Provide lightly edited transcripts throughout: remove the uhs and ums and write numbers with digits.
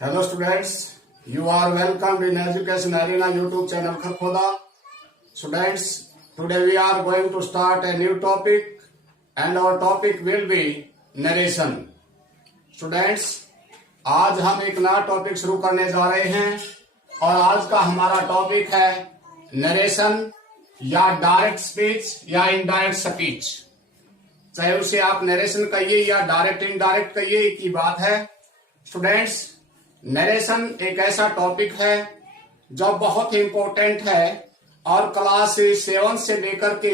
Hello students, you are welcomed in Education Arena YouTube channel Kharkhoda. Students, today we are going to start a new topic and our topic will be narration. Students, आज हम एक नया topic शुरू करने जा रहे हैं और आज का हमारा टॉपिक है नरेशन या डायरेक्ट स्पीच या इनडायरेक्ट स्पीच। चाहे उसे आप नरेशन कहिए या डायरेक्ट इनडायरेक्ट कहिए, एक ही बात है। स्टूडेंट्स, नरेशन एक ऐसा टॉपिक है जो बहुत ही इम्पोर्टेंट है और क्लास 7 से लेकर के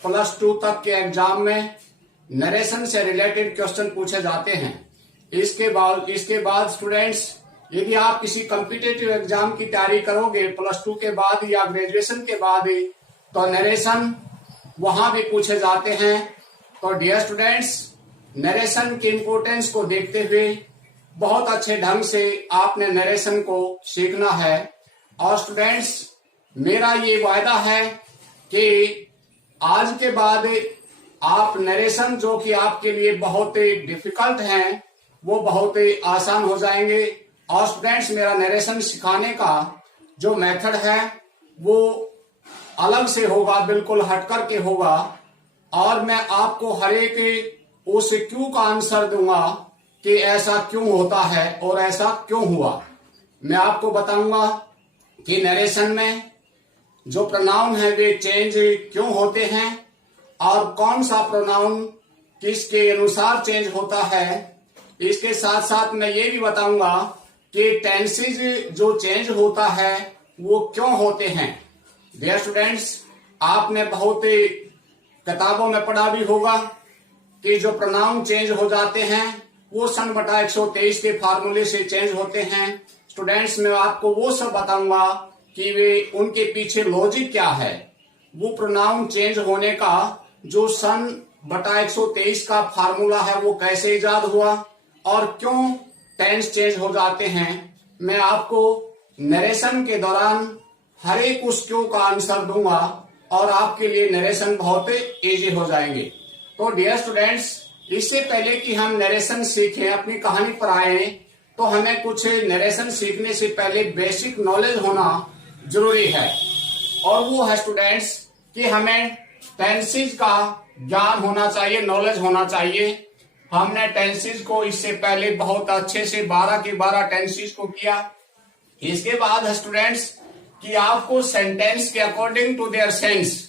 +2 तक के एग्जाम में नरेशन से रिलेटेड क्वेश्चन पूछे जाते हैं। इसके बाद स्टूडेंट्स, यदि आप किसी कॉम्पिटिटिव एग्जाम की तैयारी करोगे +2 के बाद या ग्रेजुएशन के बाद, तो नरेशन वहां भी पूछे जाते हैं। तो डियर स्टूडेंट्स, नरेशन की इम्पोर्टेंस को देखते हुए बहुत अच्छे ढंग से आपने नरेशन को सीखना है। और स्टूडेंट्स, मेरा ये वायदा है कि आज के बाद आप नरेशन जो कि आपके लिए बहुत ही डिफिकल्ट हैं, वो बहुत ही आसान हो जाएंगे। और स्टूडेंट्स, मेरा नरेशन सिखाने का जो मेथड है वो अलग से होगा, बिल्कुल हटकर के होगा। और मैं आपको हर एक उस क्यों का आंसर दूंगा कि ऐसा क्यों होता है और ऐसा क्यों हुआ। मैं आपको बताऊंगा कि नरेशन में जो प्रोनाउन है वे चेंज क्यों होते हैं और कौन सा प्रोनाउन किसके अनुसार चेंज होता है। इसके साथ साथ मैं ये भी बताऊंगा कि टेंसेज जो चेंज होता है वो क्यों होते हैं। डियर स्टूडेंट्स, आपने बहुत किताबों में पढ़ा भी होगा कि जो प्रोनाउन चेंज हो जाते हैं वो सन/123 के फार्मूले से चेंज होते हैं। स्टूडेंट्स, मैं आपको वो सब बताऊंगा कि वे उनके पीछे लॉजिक क्या है। वो प्रोनाउन चेंज होने का जो सन/123 का फार्मूला है वो कैसे इजाद हुआ और क्यों टेंस चेंज हो जाते हैं। मैं आपको नरेशन के दौरान हर एक उस क्यों का आंसर दूंगा और आपके लिए नरेशन बहुत इजी हो जाएंगे। तो डियर स्टूडेंट्स, इससे पहले कि हम नरेशन सीखें, अपनी कहानी पर आए, तो हमें कुछ नरेशन सीखने से पहले बेसिक नॉलेज होना जरूरी है। और वो है स्टूडेंट्स कि हमें टेंसेज का ज्ञान होना चाहिए, नॉलेज होना चाहिए। हमने टेंसेज को इससे पहले बहुत अच्छे से 12 के 12 टेंसेज को किया। इसके बाद है स्टूडेंट्स कि आपको सेंटेंस के अकॉर्डिंग टू देयर सेंस,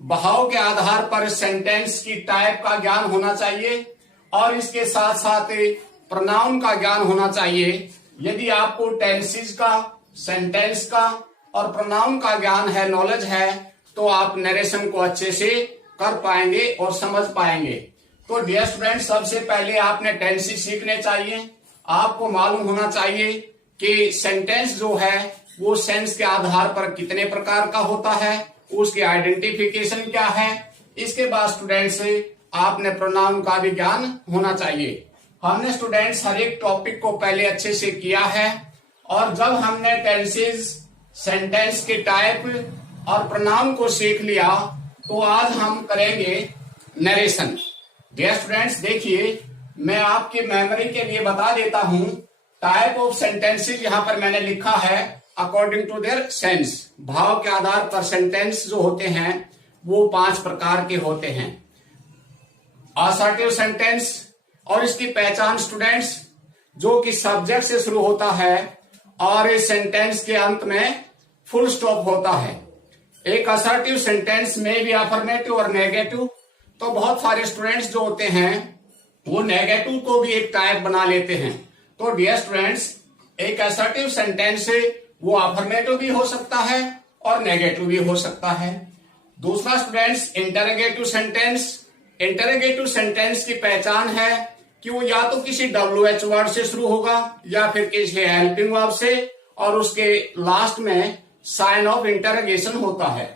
भाव के आधार पर सेंटेंस की टाइप का ज्ञान होना चाहिए और इसके साथ साथ प्रोनाउन का ज्ञान होना चाहिए। यदि आपको टेंसेस का, सेंटेंस का और प्रोनाउन का ज्ञान है, नॉलेज है, तो आप नरेशन को अच्छे से कर पाएंगे और समझ पाएंगे। तो डियर स्टूडेंट्स, सबसे पहले आपने टेंसेस सीखने चाहिए। आपको मालूम होना चाहिए कि सेंटेंस जो है वो सेंस के आधार पर कितने प्रकार का होता है, उसकी आइडेंटिफिकेशन क्या है। इसके बाद स्टूडेंट्स, आपने प्रोनाउन का भी ज्ञान होना चाहिए। हमने स्टूडेंट्स हर एक टॉपिक को पहले अच्छे से किया है और जब हमने टेंसेस, सेंटेंस के टाइप और प्रोनाउन को सीख लिया, तो आज हम करेंगे नरेशन। डियर स्टूडेंट्स, देखिए, मैं आपके मेमोरी के लिए बता देता हूं। टाइप ऑफ सेंटेंसेस यहां पर मैंने लिखा है अकॉर्डिंग टू देयर सेंस। भाव के आधार पर सेंटेंस जो होते हैं वो 5 प्रकार के होते हैं। असर्टिव सेंटेंस, और इसकी पहचान स्टूडेंट्स, जो कि सब्जेक्ट से शुरू होता है और इस सेंटेंस के अंत में फुल स्टॉप होता है। एक असर्टिव सेंटेंस में भी अफर्मेटिव और नेगेटिव। तो बहुत सारे स्टूडेंट्स जो होते हैं वो नेगेटिव को भी एक टाइप बना लेते हैं। तो डियर स्टूडेंट्स, एक असर्टिव सेंटेंस वो अफर्मेटिव भी हो सकता है और नेगेटिव भी हो सकता है। दूसरा students, interrogative sentence. Interrogative sentence की पहचान है कि वो या तो किसी WH वर्ड से शुरू होगा या फिर किसी हेल्पिंग वर्ब से और उसके लास्ट में साइन ऑफ इंटरोगेशन होता है।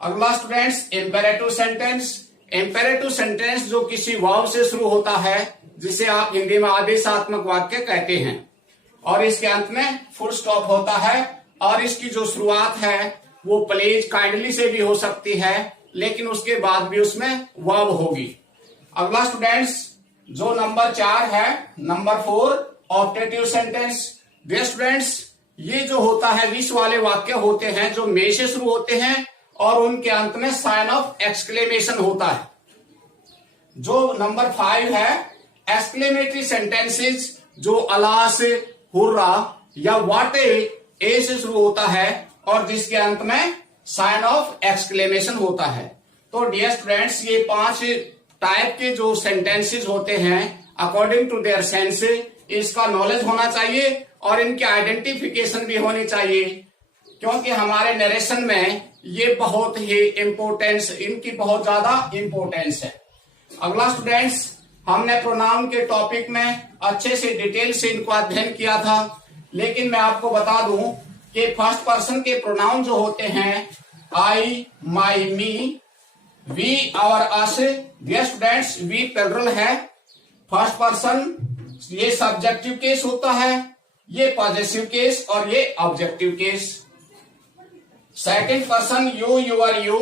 अगला students, imperative sentence. Imperative sentence जो किसी वर्ब से शुरू होता है, जिसे आप हिंदी में आदेशात्मक वाक्य कहते हैं, और इसके अंत में फुल स्टॉप होता है। और इसकी जो शुरुआत है वो प्लीज, काइंडली से भी हो सकती है, लेकिन उसके बाद भी उसमें वर्ब होगी। अगला स्टूडेंट्स, जो नंबर 4 है, number 4 optative sentence. Dear students, ये जो होता है 20 वाले वाक्य होते हैं जो मे से शुरू होते हैं और उनके अंत में साइन ऑफ एक्सक्लेमेशन होता है। जो नंबर 5 है एक्सक्लेमेटरी सेंटेंसेस, जो अला से, हुर्रा या वाटे ए से शुरू होता है और जिसके अंत में साइन ऑफ एक्सक्लेमेशन होता है। तो डियर स्टूडेंट्स, ये 5 टाइप के जो सेंटेंसेस होते हैं अकॉर्डिंग टू देयर सेंस, इसका नॉलेज होना चाहिए और इनकी आइडेंटिफिकेशन भी होनी चाहिए, क्योंकि हमारे नरेशन में ये बहुत ही इंपोर्टेंस, इनकी बहुत ज्यादा इंपोर्टेंस है। अगला स्टूडेंट्स, हमने प्रोनाउन के टॉपिक में अच्छे से डिटेल से इनको अध्ययन किया था, लेकिन मैं आपको बता दूं कि फर्स्ट पर्सन के प्रोनाउन जो होते हैं आई, माई, मी, वी और us. Dear students, we plural है, फर्स्ट पर्सन ये सब्जेक्टिव केस होता है, ये पॉजेसिव केस और ये objective case. Second person you, your, you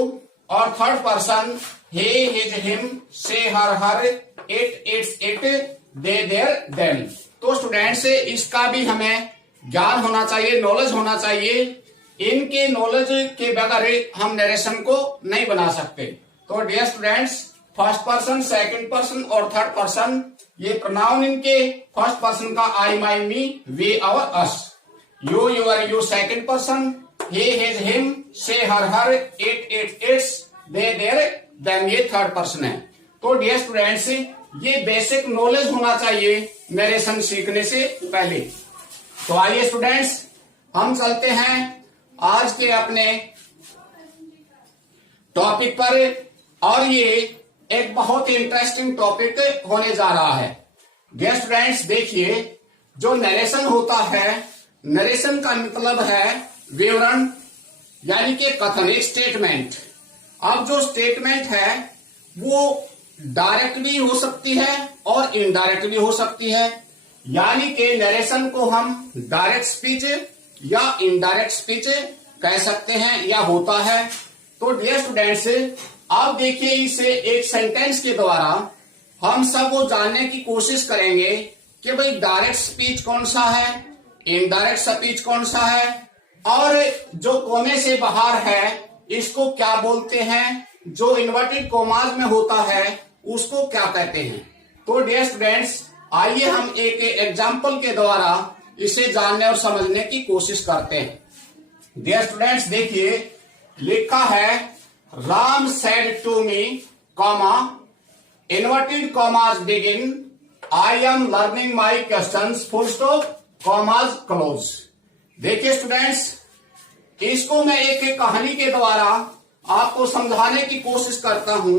और third person he, his, him, she, her, her, it, its, it, they, their, them। तो students, इसका भी हमें ज्ञान होना चाहिए, नॉलेज होना चाहिए। इनके नॉलेज के बगैर हम नरेशन को नहीं बना सकते। तो dear students, first person, second person और थर्ड पर्सन, ये प्रोनाउन इनके फर्स्ट पर्सन का आई, माई, मी, वी और us. You, your, you second person, he, his, him, she, her, her, it, its, they, their, then ये third person है। तो dear students, ये basic knowledge होना चाहिए नरेशन सीखने से पहले। तो आइए स्टूडेंट्स, हम चलते हैं आज के अपने टॉपिक पर, और ये एक बहुत ही इंटरेस्टिंग टॉपिक होने जा रहा है। डियर स्टूडेंट्स, देखिए, जो नरेशन होता है, नरेशन का मतलब है विवरण, यानी कि कथन, एक स्टेटमेंट। अब जो स्टेटमेंट है वो डायरेक्ट भी हो सकती है और इनडायरेक्ट भी हो सकती है, यानी कि नरेशन को हम डायरेक्ट स्पीच या इनडायरेक्ट स्पीच कह सकते हैं या होता है। तो डियर स्टूडेंट्स, आप देखिए, इसे एक सेंटेंस के द्वारा हम सब वो जानने की कोशिश करेंगे कि भाई डायरेक्ट स्पीच कौन सा है, इनडायरेक्ट स्पीच कौन सा है, और जो कोमे से बाहर है इसको क्या बोलते हैं, जो इन्वर्टेड कोमाज में होता है उसको क्या कहते हैं। तो डियर स्टूडेंट्स, आइए हम एक एग्जाम्पल के द्वारा इसे जानने और समझने की कोशिश करते हैं। डियर स्टूडेंट्स, देखिए, लिखा है Ram said to me, comma, inverted commas begin, I am learning my questions, full stop, commas close. देखिए स्टूडेंट्स, इसको मैं एक कहानी के द्वारा आपको समझाने की कोशिश करता हूं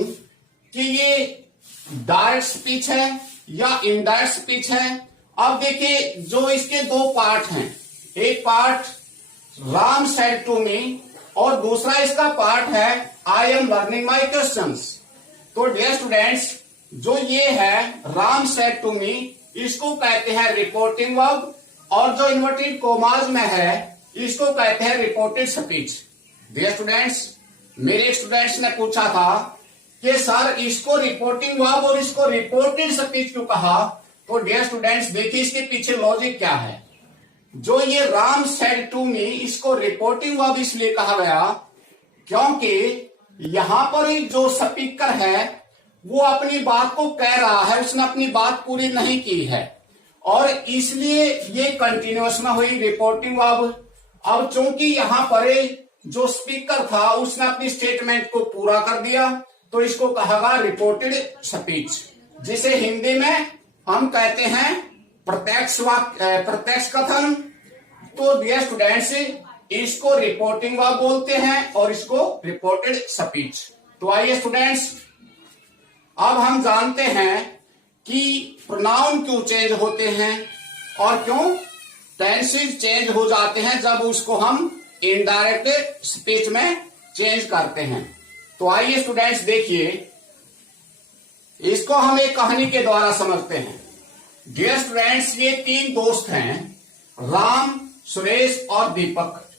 कि ये डायरेक्ट स्पीच है या इनडायरेक्ट स्पीच है। अब देखिए, जो इसके 2 पार्ट हैं, एक part Ram said to me और दूसरा इसका पार्ट है I am learning my questions. तो डियर स्टूडेंट्स, जो ये है राम सेड टू मी, इसको कहते हैं रिपोर्टिंग वर्ब, और जो इन्वर्टेड कोमाज में है इसको कहते हैं रिपोर्टेड स्पीच। डियर स्टूडेंट्स, मेरे स्टूडेंट्स ने पूछा था कि सर इसको रिपोर्टिंग वर्ब और इसको रिपोर्टेड स्पीच क्यों कहा। तो डियर स्टूडेंट्स, देखिए इसके पीछे लॉजिक क्या है। जो ये राम सेड टू मी, इसको रिपोर्टिंग वर्ब इसलिए कहा गया क्योंकि यहां पर जो स्पीकर है वो अपनी बात को कह रहा है, उसने अपनी बात पूरी नहीं की है, और इसलिए ये कंटिन्यूअस में हुई रिपोर्टिंग वर्ब। अब चूंकि यहां पर जो स्पीकर था उसने अपनी स्टेटमेंट को पूरा कर दिया, तो इसको कहा रिपोर्टेड स्पीच, जिसे हिंदी में हम कहते हैं प्रत्यक्ष कथन। तो डियर स्टूडेंट्स, इसको रिपोर्टिंग वर्ब बोलते हैं और इसको रिपोर्टेड स्पीच। तो आइए स्टूडेंट्स, अब हम जानते हैं कि प्रोनाउन क्यों चेंज होते हैं और क्यों टेंसेस चेंज हो जाते हैं जब उसको हम इनडायरेक्ट स्पीच में चेंज करते हैं। तो आइए स्टूडेंट्स, देखिए, इसको हम एक कहानी के द्वारा समझते हैं। डियर स्टूडेंट्स, ये 3 दोस्त हैं, राम, सुरेश और दीपक।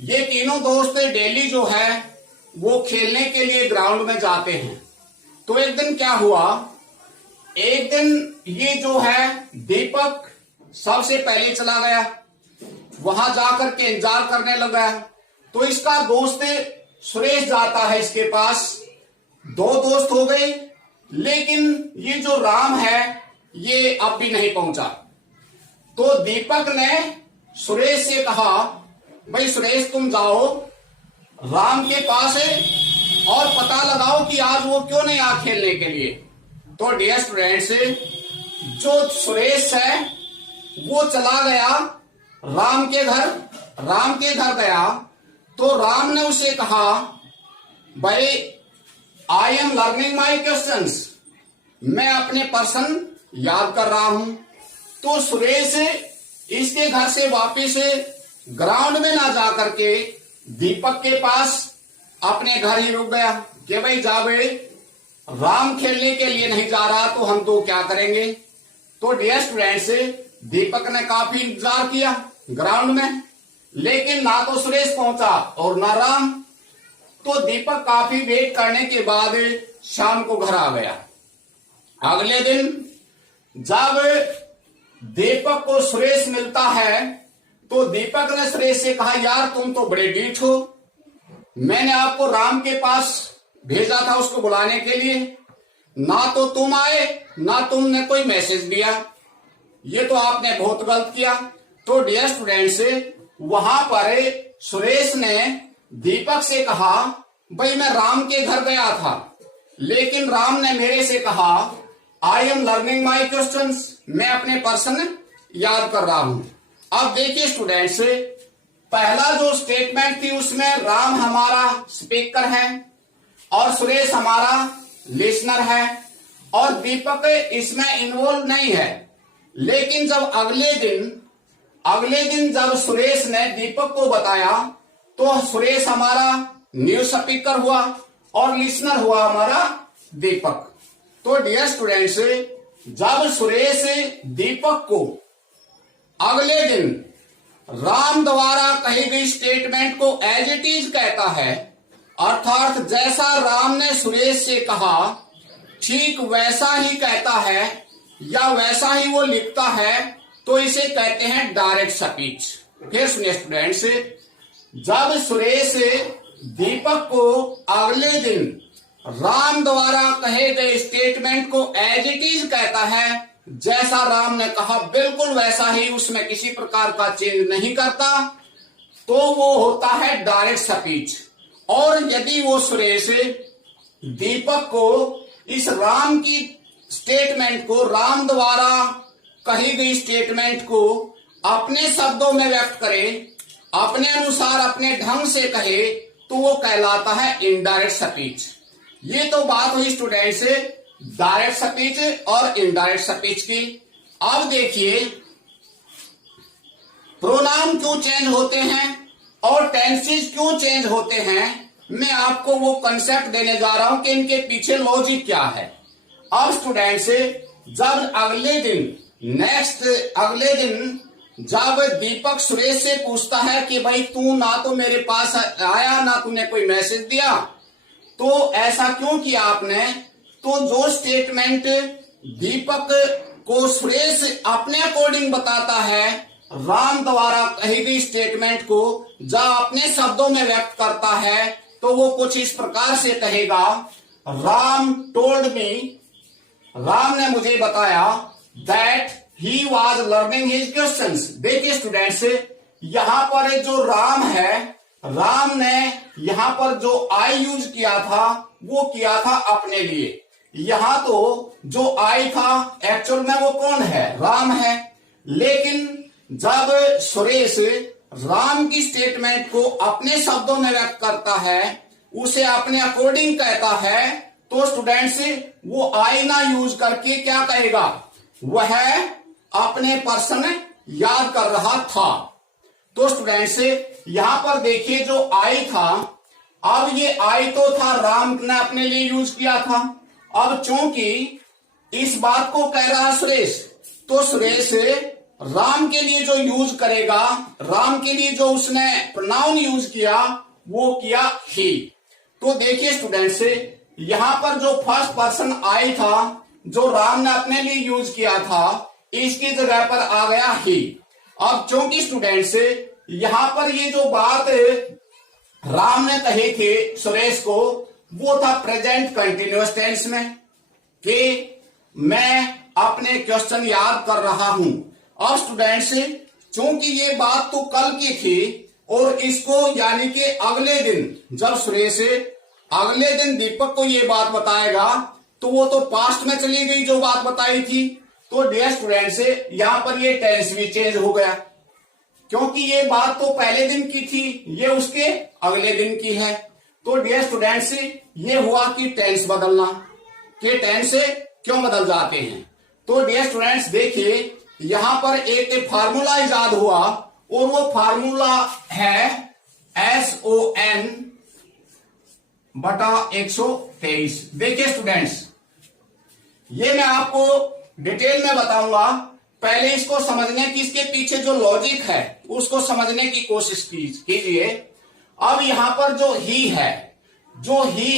ये तीनों दोस्त डेली जो है वो खेलने के लिए ग्राउंड में जाते हैं। तो एक दिन क्या हुआ, एक दिन ये जो है दीपक सबसे पहले चला गया, वहां जाकर के इंतजार करने लगा। तो इसका दोस्त सुरेश जाता है इसके पास, दो दोस्त हो गए, लेकिन ये जो राम है ये अब भी नहीं पहुंचा। तो दीपक ने सुरेश से कहा, भाई सुरेश तुम जाओ राम के पास और पता लगाओ कि आज वो क्यों नहीं आ खेलने के लिए। तो डियर स्टूडेंट्स, जो सुरेश है वो चला गया राम के घर गया। तो राम ने उसे कहा, भाई आई एम लर्निंग माई क्वेश्चंस, मैं अपने प्रश्न याद कर रहा हूं। तो सुरेश इसके घर से वापिस ग्राउंड में ना जाकर के दीपक के पास अपने घर ही रुक गया कि भाई जा बे, राम खेलने के लिए नहीं जा रहा तो हम तो क्या करेंगे। तो डियर स्टूडेंट्स, दीपक ने काफी इंतजार किया ग्राउंड में, लेकिन ना तो सुरेश पहुंचा और ना राम। तो दीपक काफी वेट करने के बाद शाम को घर आ गया। अगले दिन जब दीपक को सुरेश मिलता है तो दीपक ने सुरेश से कहा, यार तुम तो बड़े ढीठ हो, मैंने आपको राम के पास भेजा था उसको बुलाने के लिए, ना तो तुम आए ना तुमने कोई मैसेज दिया, ये तो आपने बहुत गलत किया। तो डियर स्टूडेंट्स, वहां पर सुरेश ने दीपक से कहा, भाई मैं राम के घर गया था, लेकिन राम ने मेरे से कहा आई एम लर्निंग माई क्वेश्चंस, मैं अपने प्रश्न याद कर रहा हूं। अब देखिए स्टूडेंट्स, पहला जो स्टेटमेंट थी उसमें राम हमारा स्पीकर है और सुरेश हमारा लिसनर है और दीपक इसमें इन्वॉल्व नहीं है। लेकिन जब अगले दिन जब सुरेश ने दीपक को बताया तो सुरेश हमारा न्यूज स्पीकर हुआ और लिसनर हुआ हमारा दीपक। तो डियर स्टूडेंट्स, जब सुरेश दीपक को अगले दिन राम द्वारा कही गई स्टेटमेंट को एज इट इज कहता है, अर्थात जैसा राम ने सुरेश से कहा ठीक वैसा ही कहता है या वैसा ही वो लिखता है, तो इसे कहते हैं डायरेक्ट स्पीच। फिर सुनिए स्टूडेंट्स, जब सुरेश दीपक को अगले दिन राम द्वारा कहे गए स्टेटमेंट को एज इट इज कहता है, जैसा राम ने कहा बिल्कुल वैसा ही, उसमें किसी प्रकार का चेंज नहीं करता, तो वो होता है डायरेक्ट स्पीच। और यदि वो सुरेश दीपक को इस राम की स्टेटमेंट को, राम द्वारा कही गई स्टेटमेंट को अपने शब्दों में व्यक्त करे, अपने अनुसार अपने ढंग से कहे, तो वो कहलाता है इनडायरेक्ट स्पीच। ये तो बात हुई स्टूडेंट्स डायरेक्ट स्पीच और इनडायरेक्ट स्पीच की। अब देखिए प्रोनाउन क्यों चेंज होते हैं और टेंसेस क्यों चेंज होते हैं, मैं आपको वो कंसेप्ट देने जा रहा हूं कि इनके पीछे लॉजिक क्या है। अब स्टूडेंट्स, जब अगले दिन जब दीपक सुरेश से पूछता है कि भाई तू ना तो मेरे पास आया ना तूने कोई मैसेज दिया, तो ऐसा क्यों किया आपने, तो जो स्टेटमेंट दीपक को सुरेश अपने अकॉर्डिंग बताता है, राम द्वारा कही गई स्टेटमेंट को जब अपने शब्दों में व्यक्त करता है, तो वो कुछ इस प्रकार से कहेगा, राम टोल्ड मी, राम ने मुझे बताया that he was learning his questions. देखिए स्टूडेंट्स, यहां पर जो राम है, राम ने यहां पर जो आई यूज किया था वो किया था अपने लिए। यहां तो जो आई था एक्चुअल में वो कौन है, राम है। लेकिन जब सुरेश राम की स्टेटमेंट को अपने शब्दों में व्यक्त करता है, उसे अपने अकॉर्डिंग कहता है, तो स्टूडेंट्स वो आई ना यूज करके क्या कहेगा, वह अपने पर्सन याद कर रहा था। तो स्टूडेंट्स यहां पर देखिए जो आई था, अब ये आई तो था राम ने अपने लिए यूज किया था। अब चूंकि इस बात को कह रहा सुरेश, तो सुरेश राम के लिए जो यूज करेगा, राम के लिए जो उसने प्रोनाउन यूज किया वो किया ही। तो देखिए स्टूडेंट्स, यहां पर जो फर्स्ट पर्सन आई था जो राम ने अपने लिए यूज किया था, इसकी जगह पर आ गया ही। अब चूंकि स्टूडेंट्स यहां पर ये जो बात राम ने कही थी सुरेश को, वो था प्रेजेंट कंटिन्यूअस टेंस में कि मैं अपने क्वेश्चन याद कर रहा हूं। अब स्टूडेंट्स चूंकि ये बात तो कल की थी और इसको यानी कि अगले दिन जब सुरेश अगले दिन दीपक को ये बात बताएगा तो वो तो पास्ट में चली गई जो बात बताई थी। तो डियर स्टूडेंट्स यहां पर ये टेंस भी चेंज हो गया, क्योंकि ये बात तो पहले दिन की थी, ये उसके अगले दिन की है। तो डियर स्टूडेंट्स ये हुआ कि टेंस बदलना, कि टेंस क्यों बदल जाते हैं। तो डियर स्टूडेंट्स देखिए यहां पर एक फार्मूला इजाद हुआ और वो फार्मूला है SON बटा 123। देखिए स्टूडेंट्स ये मैं आपको डिटेल में बताऊंगा, पहले इसको समझने की इसके पीछे जो लॉजिक है उसको समझने की कोशिश कीजिए। अब यहां पर जो ही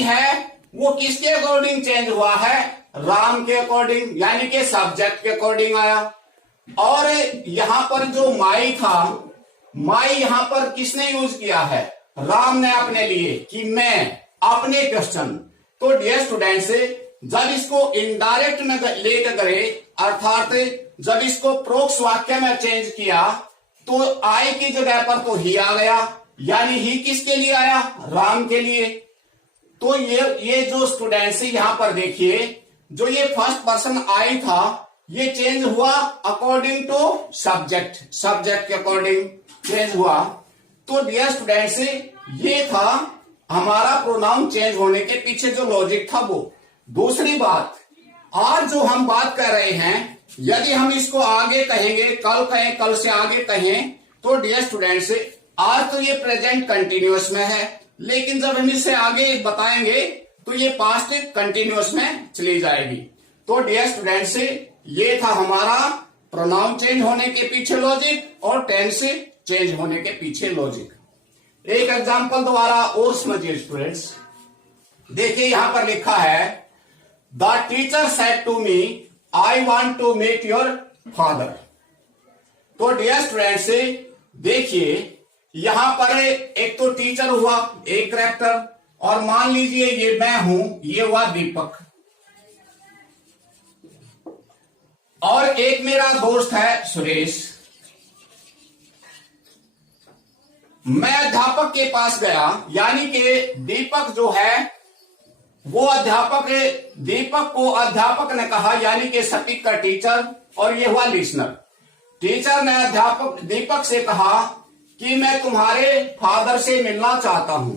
है वो किसके अकॉर्डिंग चेंज हुआ है, राम के अकॉर्डिंग, यानी कि सब्जेक्ट के अकॉर्डिंग आया। और यहां पर जो माई था, माई यहां पर किसने यूज किया है, राम ने अपने लिए, कि मैं अपने क्वेश्चन। तो डियर स्टूडेंट्स जब इसको इनडायरेक्ट में लेकर गए अर्थात जब इसको प्रोक्स वाक्य में चेंज किया तो आई की जगह पर तो ही आ गया, यानी ही किसके लिए आया, राम के लिए। तो ये जो स्टूडेंट्स यहां पर देखिए जो ये फर्स्ट पर्सन आई था ये चेंज हुआ अकॉर्डिंग टू सब्जेक्ट के अकॉर्डिंग चेंज हुआ। तो डियर स्टूडेंट्स ये था हमारा प्रोनाउन चेंज होने के पीछे जो लॉजिक था वो। दूसरी बात, आज जो हम बात कर रहे हैं यदि हम इसको आगे कहेंगे, कल कहें, कल से आगे कहें, तो डियर स्टूडेंट्स आज तो ये प्रेजेंट कंटिन्यूअस में है, लेकिन जब हम इससे आगे बताएंगे तो ये पास्ट कंटिन्यूअस में चली जाएगी। तो डियर स्टूडेंट्स ये था हमारा प्रोनाउन चेंज होने के पीछे लॉजिक और टेंस चेंज होने के पीछे लॉजिक। एक एग्जांपल द्वारा और समझिए स्टूडेंट्स। देखिए यहां पर लिखा है the teacher said to me I want to meet your father. तो डियर स्टूडेंट्स देखिए यहां पर एक तो टीचर हुआ एक कैरेक्टर, और मान लीजिए ये मैं हूं, ये हुआ दीपक, और एक मेरा दोस्त है सुरेश। मैं अध्यापक के पास गया, यानी कि दीपक जो है वो दीपक को अध्यापक ने कहा, यानी कि स्पीक का टीचर, और ये हुआ लिसनर। टीचर ने दीपक से कहा कि मैं तुम्हारे फादर से मिलना चाहता हूं।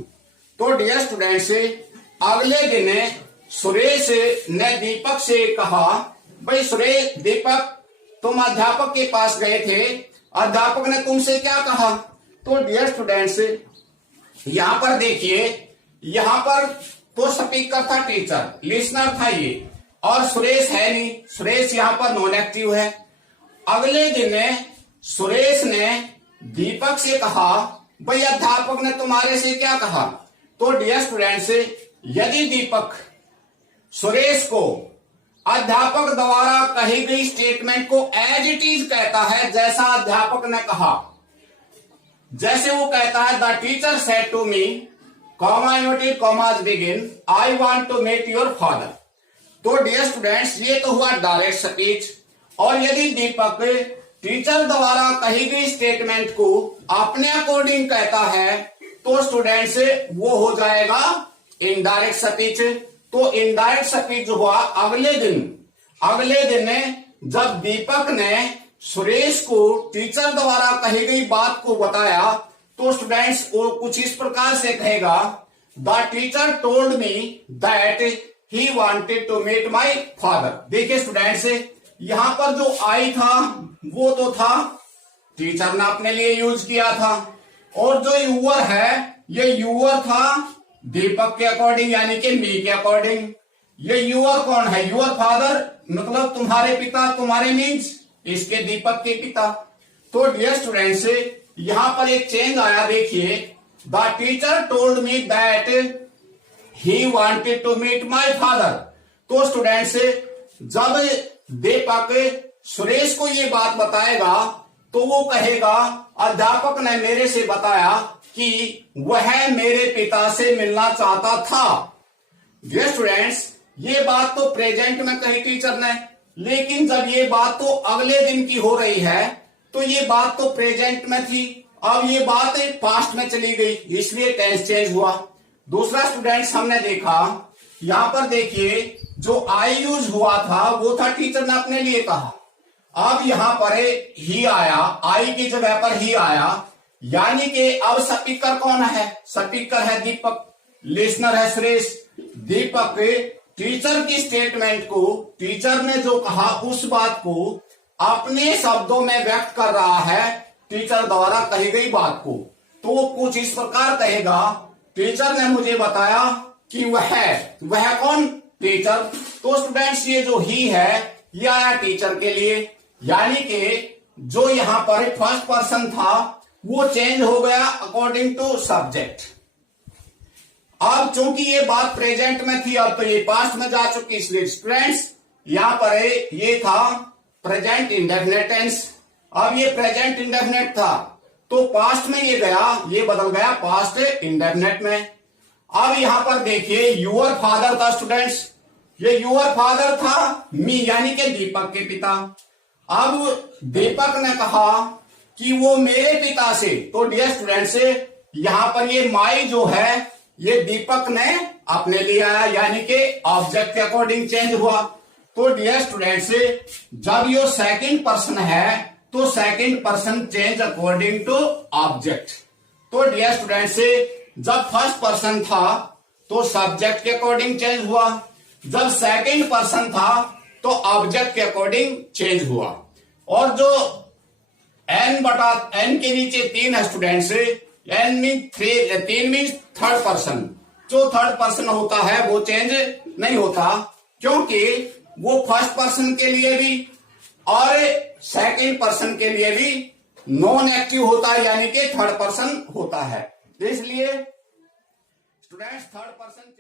तो डियर स्टूडेंट्स अगले दिन सुरेश ने दीपक से कहा, भाई दीपक तुम अध्यापक के पास गए थे, अध्यापक ने तुमसे क्या कहा। तो डियर स्टूडेंट्स यहां पर देखिए, यहां पर तो स्पीकर था टीचर, लिसनर था ये, और सुरेश है नहीं, सुरेश यहां पर नॉन एक्टिव है। अगले दिन सुरेश ने दीपक से कहा, भाई अध्यापक ने तुम्हारे से क्या कहा। तो डियर स्टूडेंट्स यदि दीपक सुरेश को अध्यापक द्वारा कही गई स्टेटमेंट को एज इट इज कहता है, जैसा अध्यापक ने कहा, जैसे वो कहता है the teacher said to me commas begin I want to meet your father. तो डियर स्टूडेंट्स ये तो हुआ डायरेक्ट स्पीच। और यदि दीपक टीचर द्वारा कही गई स्टेटमेंट को अपने अकॉर्डिंग कहता है तो स्टूडेंट्स वो हो जाएगा इनडायरेक्ट स्पीच। तो इनडायरेक्ट स्पीच जो हुआ अगले दिन जब दीपक ने सुरेश को टीचर द्वारा कही गई बात को बताया तो स्टूडेंट्स वो कुछ इस प्रकार से कहेगा, the teacher told me that he wanted to meet my father. देखिए स्टूडेंट्स यहां पर जो आई था वो तो था टीचर ने अपने लिए यूज किया था, और जो यूअर है ये यूअर था दीपक के अकॉर्डिंग, यानी कि मी के अकॉर्डिंग। ये यूअर कौन है, यूअर फादर मतलब तुम्हारे पिता, तुम्हारे मीन्स इसके दीपक के पिता। तो डियर स्टूडेंट्स यहां पर एक चेंज आया, देखिए the teacher told me that he wanted to meet my father. तो स्टूडेंट्स जब दीपक सुरेश को ये बात बताएगा तो वो कहेगा अध्यापक ने मेरे से बताया कि वह मेरे पिता से मिलना चाहता था। डियर स्टूडेंट्स, ये बात तो प्रेजेंट में कही टीचर ने, लेकिन जब ये बात तो अगले दिन की हो रही है तो ये बात तो प्रेजेंट में थी, अब ये बात पास्ट में चली गई, इसलिए टेंस चेंज हुआ। दूसरा स्टूडेंट्स हमने देखा, यहां पर देखिए जो आई यूज हुआ था वो था टीचर ने अपने लिए कहा। अब यहां पर ही आया, आई की जगह पर ही आया, यानी कि अब स्पीकर कौन है? स्पीकर है दीपक, लिसनर है सुरेश। दीपक टीचर की स्टेटमेंट को, टीचर ने जो कहा उस बात को अपने शब्दों में व्यक्त कर रहा है, टीचर द्वारा कही गई बात को। तो वो कुछ इस प्रकार कहेगा, टीचर ने मुझे बताया कि वह कौन? टीचर। तो स्टूडेंट्स ये जो ही है ये आया टीचर के लिए, यानी कि जो यहां पर फर्स्ट पर्सन था वो चेंज हो गया अकॉर्डिंग टू सब्जेक्ट। अब चूंकि ये बात प्रेजेंट में थी, अब तो ये पास्ट में जा चुकी, इसलिए स्टूडेंट्स यहां पर ये था प्रेजेंट इंडेफिनिट टेंस। अब ये प्रेजेंट इंडेफिनिट था तो पास्ट में ये गया, ये बदल गया पास्ट इंडेफिनिट में। अब यहां पर देखिए यूअर फादर था स्टूडेंट्स, ये यूअर फादर था मी, यानी कि दीपक के पिता। अब दीपक ने कहा कि वो मेरे पिता से, तो डियर स्टूडेंट्स यहां पर ये माई जो है ये दीपक ने अपने लिए आया, यानी कि ऑब्जेक्ट के अकॉर्डिंग चेंज हुआ। तो डियर स्टूडेंट्स जब ये सेकंड पर्सन है तो second person change according to object. तो डियर स्टूडेंट्स जब फर्स्ट पर्सन था तो सब्जेक्ट के अकॉर्डिंग चेंज हुआ, जब सेकंड पर्सन था तो ऑब्जेक्ट के अकॉर्डिंग चेंज हुआ। और जो n के नीचे 3 है students, n mean 3 mean third person, जो थर्ड पर्सन होता है वो चेंज नहीं होता, क्योंकि वो फर्स्ट पर्सन के लिए भी और सेकंड पर्सन के लिए भी नॉन एक्टिव होता है, यानी कि थर्ड पर्सन होता है। इसलिए स्टूडेंट्स थर्ड पर्सन